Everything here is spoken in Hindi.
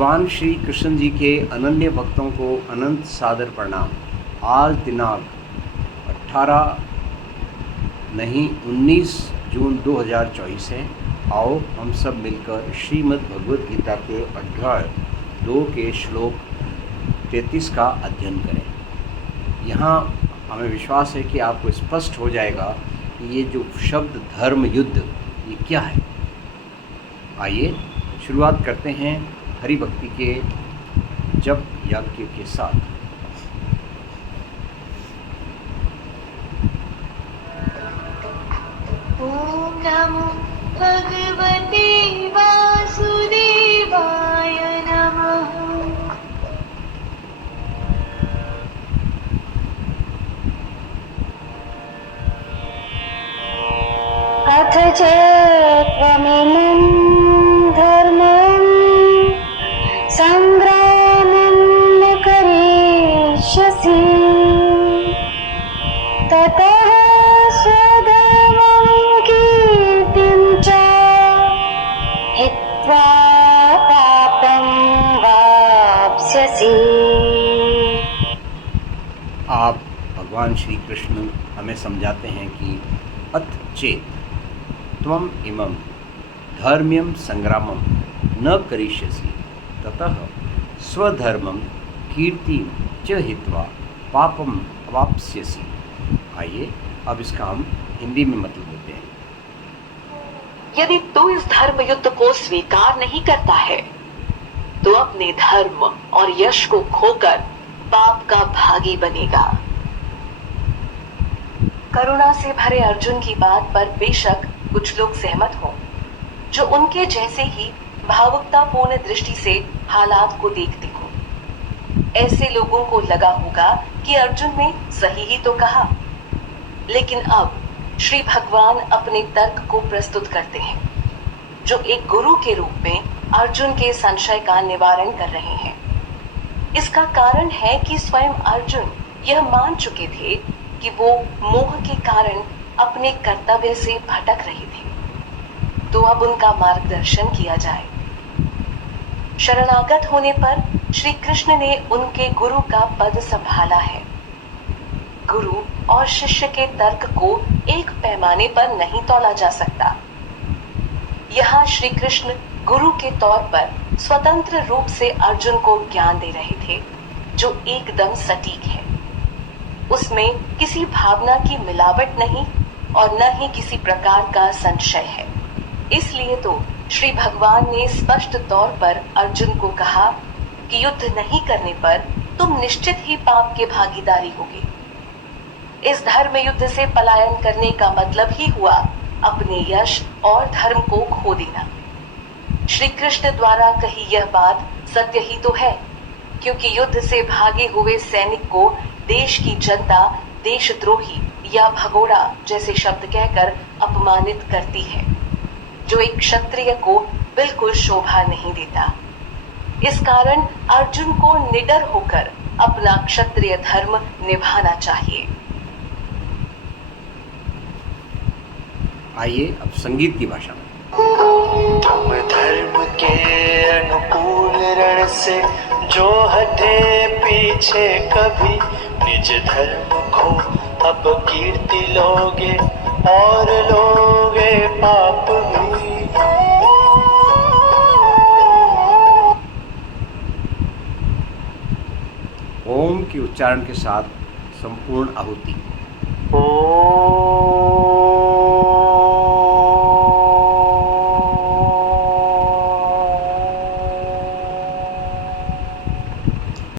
भगवान श्री कृष्ण जी के अनन्य भक्तों को अनंत सादर प्रणाम। आज दिनांक 18 नहीं 19 जून 2024 है। आओ हम सब मिलकर श्रीमद् भगवद गीता के अध्याय 2 के श्लोक 33 का अध्ययन करें। यहाँ हमें विश्वास है कि आपको स्पष्ट हो जाएगा कि ये जो शब्द धर्म युद्ध ये क्या है। आइए शुरुआत करते हैं हरि भक्ति के जप यज्ञ के साथ। ओम नमो भगवते वासुदेवाय नमः। अथ चैत्वमिमं धर्मं संग्रामं न करिष्यसि ततः स्वधर्मं कीर्तिं च हित्वा पापं वाप्स्यसि। आप भगवान श्री कृष्ण हमें समझाते हैं कि अथ चेत त्वम इमं धर्म्यम संग्रामम न करिष्यसि ततः स्वधर्मम कीर्तिं च हित्वा पापम अवाप्स्यसि। आइए अब इसका हम हिंदी में मतलब देते हैं। यदि तू इस धर्म युद्ध को स्वीकार नहीं करता है तो अपने धर्म और यश को खोकर पाप का भागी बनेगा। करुणा से भरे अर्जुन की बात पर बेशक कुछ लोग सहमत हों, जो उनके जैसे ही भावुकतापूर्ण दृष्टि से हालात को देखते हो। ऐसे लोगों को लगा होगा कि अर्जुन ने सही ही तो कहा, लेकिन अब श्री भगवान अपने तर्क को प्रस्तुत करते हैं, जो एक गुरु के रूप में अर्जुन के संशय का निवारण कर रहे हैं। इसका कारण है कि स्वयं अर्जुन यह मान चुके थे कि वो मोह के कारण अपने कर्तव्य से भटक रहे थे, तो अब उनका मार्गदर्शन किया जाए। शरणागत होने पर श्री कृष्ण ने उनके गुरु का पद संभाला है। गुरु और शिष्य के तर्क को एक पैमाने पर नहीं तौला जा सकता। यहाँ श्री कृष्ण गुरु के तौर पर स्वतंत्र रूप से अर्जुन को ज्ञान दे रहे थे, जो एकदम सटीक है। उसमें किसी भावना की मिलावट नहीं और न ही किसी प्रकार का संशय है। इसलिए तो श्री भगवान ने स्पष्ट तौर पर अर्जुन को कहा कि युद्ध नहीं करने पर तुम निश्चित ही पाप के भागीदारी होगे। इस धर्म युद्ध से पलायन करने का मतलब ही हुआ अपने यश और धर्म को खो देना। श्री कृष्ण द्वारा कही यह बात सत्य ही तो है, क्योंकि युद्ध से भागे हुए सैनिक को देश की जनता देशद्रोही या भगोड़ा जैसे शब्द कहकर अपमानित करती है, जो एक क्षत्रिय को बिल्कुल शोभा नहीं देता। इस कारण अर्जुन को निडर होकर अपना क्षत्रिय धर्म निभाना चाहिए। आइए अब संगीत की भाषा में। तुम धर्म के अनुकूल रण से जो हटे पीछे कभी, निज धर्म को अब कीर्ति लोगे और लोगे पाप भी। ओम के उच्चारण के साथ संपूर्ण आहुति। ओम